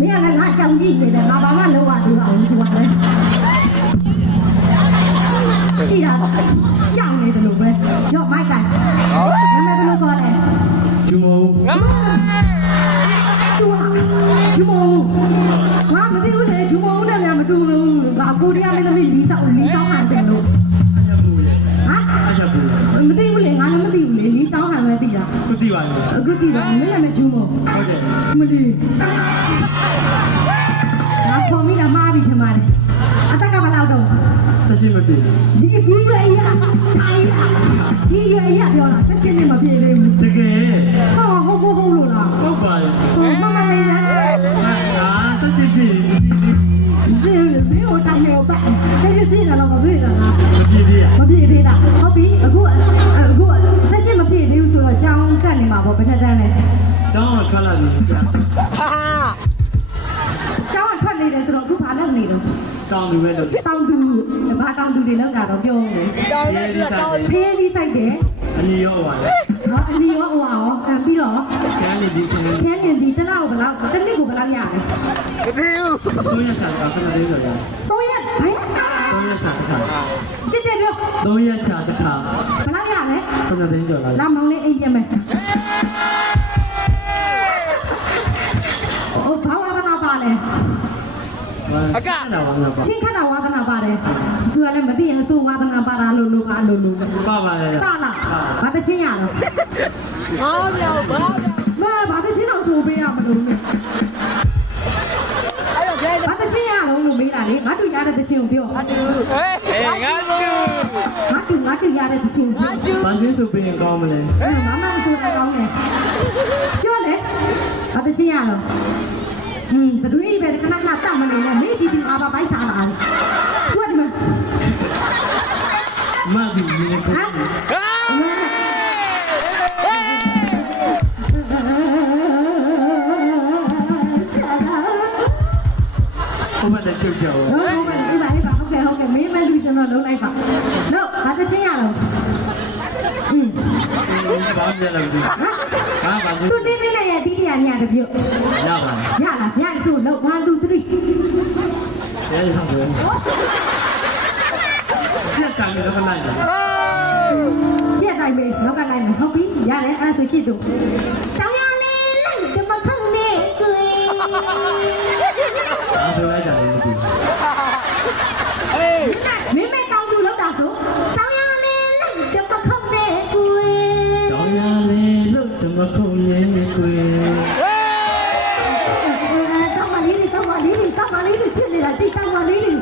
没有那俺讲几回的，俺爸妈老话对吧？我说的。既然讲你的路呗，要买干，你买不路过来。朱毛。朱毛，我没得我的朱毛那边没住了，我姑爹没得没离骚喊的路。啊？没得我嘞，俺没得我嘞，离骚喊没得啦。不对吧？不对吧？没那么朱毛。没得。俺พ่อมีแต่มาပြီးထမတယ်အသက်ကဘယ်လောက်တော့ဆက်ရှိမပြေဒီရွယ်ရတိုင်းလားဒီရွယ်ရပြောလားဆက်ရှင်းနေမပြေသေးဘူးတကယ်ဟုတ်လို့လားဟုတ်ပါရဲ့မမလေးလားဆက်ရှိပြေဒီဘယ်ဟိုတောင်ရောပါဆက်ရှင်းပြေတာတော့မပြေတာလားမပြေသေးရမပြေသေးတာဟုတ်ပြီအခုဆက်ရှင်းမပြေသေးဘူးဆိုတော့ကြောင်းတက်နေမှာပေါ့ဘယ်နဲ့တန်းလဲကျောင်းကခလာနေကြာဟာကျောင်းကထွက်နေတယ်ဆိုတော့အခုဘာလုပ်နေတော့တောင်းလူပဲလို့တောင်းသူဘာတောင်းသူတွေလောက်တာတော့ပြောဦးလေဖေးလေးစိုက်တယ်အနီရောပါလေဟာအနီရောဟိုရောပြီးတော့ကျန်းနေဒီကျန်းနေဒီတလောက်ဘလောက်တစ်နှစ်ကိုဘလောက်ရလဲမပြေဘူး3ရက်စာကဆက်နေဆိုရ3ရက်ဘယ်3ရက်စာတစ်ခါကြည့်ပြော3ရက်စာတစ်ခါဘလောက်ရလဲဆက်နေကြော်လာလာမောင်လေးအိမ်ပြန်မယ်ဟိုဘာဝါဒနာပါလဲအကချင်းခဏဝါဒနာပါတယ်သူကလည်းမသိရင်အဆိုးဝါဒနာပါတာလို့ပါပါလေပါလားဘာတချင်းရတော့ဘာတချင်းတော့ဆိုပေးရမလို့နဲ့ဘာတချင်းရအောင်လို့မေးတာလေငါတို့ရတဲ့တချင်းကိုပြောငါတို့ရတဲ့တချင်းကိုဘာချင်းဆိုပေးရင်ကောင်းမလဲမမဆိုတာကောင်းတယ်ပြောလေဘာတချင်းရတော့ဘဒွေးပဲခဏခဏတောက်မနေနဲ့မေးကြည့်ပြီးငါပါပိုက်စားတာလေတွေ့တယ်မဒီနေကိုဟိုမှာတက်ကြည့်ကြအောင်ဟိုမှာဒီပါဟုတ်ကဲ့မင်းမလူရှင်တော့လုံးလိုက်ပါလို့ဘာတချင်းရတော့ဘာမှမလုပ်ဘူးဟာဘာလို့သူတင်းတင်းနဲ့ရတီးပြညာတပြုတ်ရပါရလားရဆိုလို့1 2 3ရဲဆောင်တယ်ရှက်ကန်တော့လိုက်တယ်ရှက်တိုင်းပဲနောက်ကလိုက်မယ်ဟုတ်ပြီရတယ်အဲ့ဆိုရှိသူတောင်းရလေးလိုက်ဒီမခန့်နေကွေအားထုတ်လိုက်ကြတယ်မသိမင်းမဲတောင်းသူလောက်တာဆိုတောင်းရလေးလိုက်ဒီမခန့်နေကွေတောင်းရလေးလို့ဒီမခုံနေကွေတောင်းမလေးချစ်နေတာတိတ်တောင်းမလေး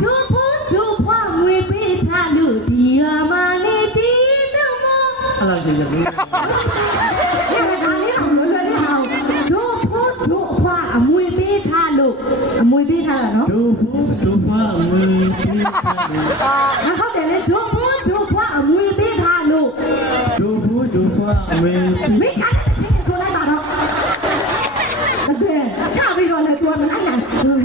ကျိုးဖွားငွေပေးထားလို့ဒီရမလေးတီးတော့မအဲ့လိုရှိရဘူးဒါလေးတော့လွယ်လွယ်လေးဟောင်းကျိုးဖွားအမွေပေးထားလို့အမွေပေးထားတာနော်ဒိုဖွားအမွေပေးထားလို့ဟုတ်တယ်လေဒိုဖွားအမွေပေးထားလို့ဒိုဖွားအမွေမိခါတဲ့ချင်းဆိုလိုက်ပါတော့ချပြီးတော့လည်းသူကမလိုက်နိုင်လို့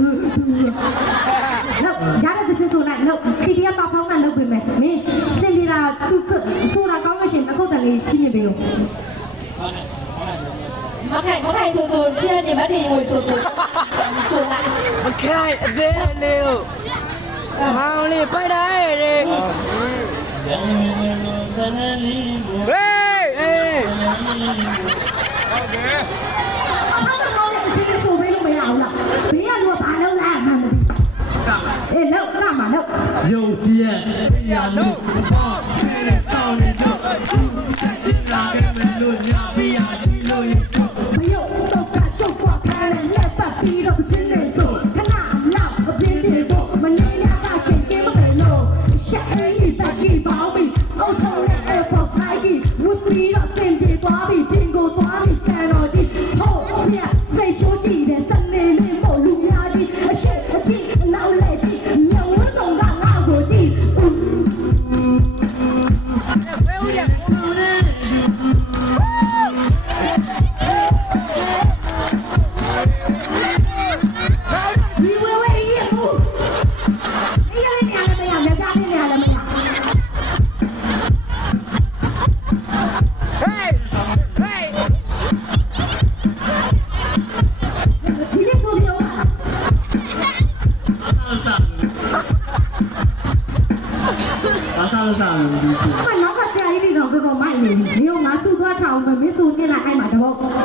ရတဲ့တချင်ဆိုလိုက်လို့ဒီတည်းပါဖောင်းမှလုပ်ပေးမယ်မင်းစင်ကြီးတာသူဆိုတာကောင်းလို့ရှိရင်အခုတည်းလေးချင်းမြပေးဦးမခိုင်ဆိုရှင်းချင်မတင်ဝင်ဆိုလိုက်မခိုင်အသေးလေးကိုဟောင်းလေးပိုက်တာရဲ့လေဟေးဟုတ်တယ်ဆိုပေးလို့မရဘူးလားဘေးကလူကဘာလုပ်လဲမှမသိအေးလောက်လာမှာလောက်ရုပ်ပြည့်ရလို့ဘောတဲ့တောင်းနေတော့ချက်ချင်လာခဲ့မယ်လို့ညာပြီးရရှိလို့ရမယုံတော့ကချုပ်ပွားခိုင်းလက်ပတ်ပြီးတော့ချင်းနေဆိုခဏလောက်အပြင်းတွေပေါ့မနေရတာရှင်ကင်းမပဲလို့ရှက်အေးပတ်ပြီးပေါင်းပြီးအော်ထော်ရဲ့ Air Force ဆိုင်ကြီးဝတ်ပြီးတော့စင်ပြေသွားပြီးတင်ကိုသွားပြီးကန်တော်ကြီးဟုတ်ဆရာစိတ်ရှိုးရှိတဲ့စနေလေးမို့လူများကြီးအရှိအကြီးအနောက်လက်ကြီးညဝန်းဆောင်ကငါ့ကိုကြည့် လို့ဒီချီ အမနောက်ကဆရာကြီးတွေတော့တော်တော်မိုက်နေပြီဒီကငါစုသွားချအောင်မင်းစုနေလိုက်အဲ့မှာတဘောဆို ဟဲ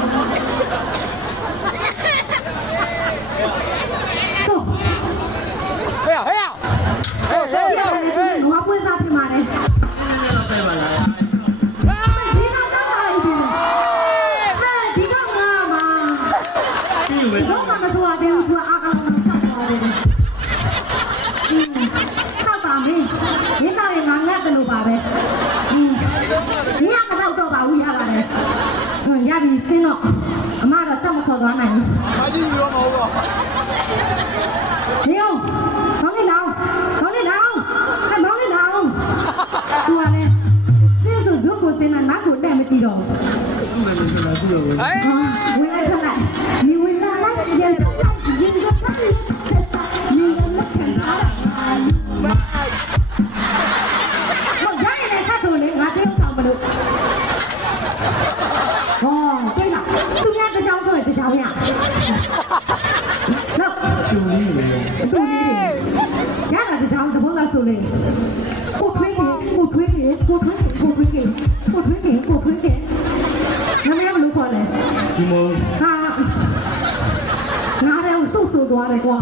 ့ဟဲ့ဟဲ့ ငါပွင့်သားဖြစ်မှာလေ တော့တိုက်ပါလား ဒီတော့တော့ပါပြီဒီတော့ငါမှာ ပြီးမယ် တော့မှမဆိုရသေးဘူးသူအားကောင်းမှချက်သွားတယ်ဆောက်ပါမင်းမင်းသားရဲ့ငါငတ်တယ်လို့ပါပဲညကတော့ပါဘူးရပါတယ်ရပြီစင်းတော့အမတော့ဆက်မခေါ်သွားနိုင်ဘူးမကြီးရောမဟုတ်တော့နေအောင်ခေါင်းလေးလောင်းခေါင်းလေးလောင်းအဲမောင်းလေးလောင်းသူကလည်းစင်းဆိုဒုက္ခစင်းနာနာကိုတဲ့မကြည့်တော့ သူ့မယ်ဆိုတာသူ့လိုပဲ ဟဲ့ ဝင်လိုက်ထလိုက်你ဝင်လာလိုက်ရင်တော့ရင်တော့你要လက်ခံတာဟောရိုင်းနေခတ်ဆိုလေငါတင်းဆောင်မလို့ဟောတွေ့လားသူများတစ်ကြောင်ဆိုရင်တစ်ကြောင်ရလောက် ကျုံလေးပဲ တူလေးရတာတစ်ကြောင်တဘောကဆိုလေကိုထွေးနေကိုထွေးနေကိုထွေးနေကိုထွေးနေကိုထွေးနေကိုထွေးနေနာမည်ဘယ်လိုခေါ်လဲ ဒီမော ဟာငါလည်းဆုပ်ဆုပ်သွားတယ်ကွာ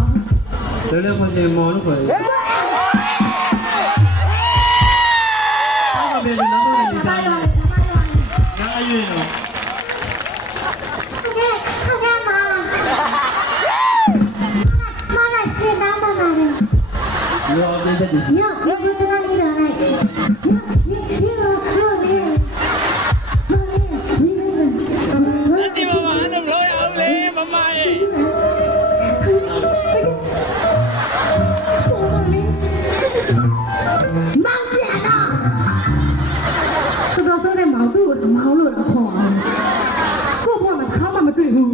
လဲလဲခေါ်တယ်မောလို့ခေါ်တယ်အဲ့ဒါပဲနောက်တော့နေကြတယ်ငါအရွေးတော့ ရောပြတဲ့ဒီ ဒီမမအဲ့လိုမလို့ရအောင်လေမမရဲ့ မောင်ပြန်တော့တော်တော်ဆိုးတဲ့မောင်တို့မောင်လို့တော့ခေါ်အောင်ကို့ဘွားမှာတစ်ခါမှမတွေ့ဘူး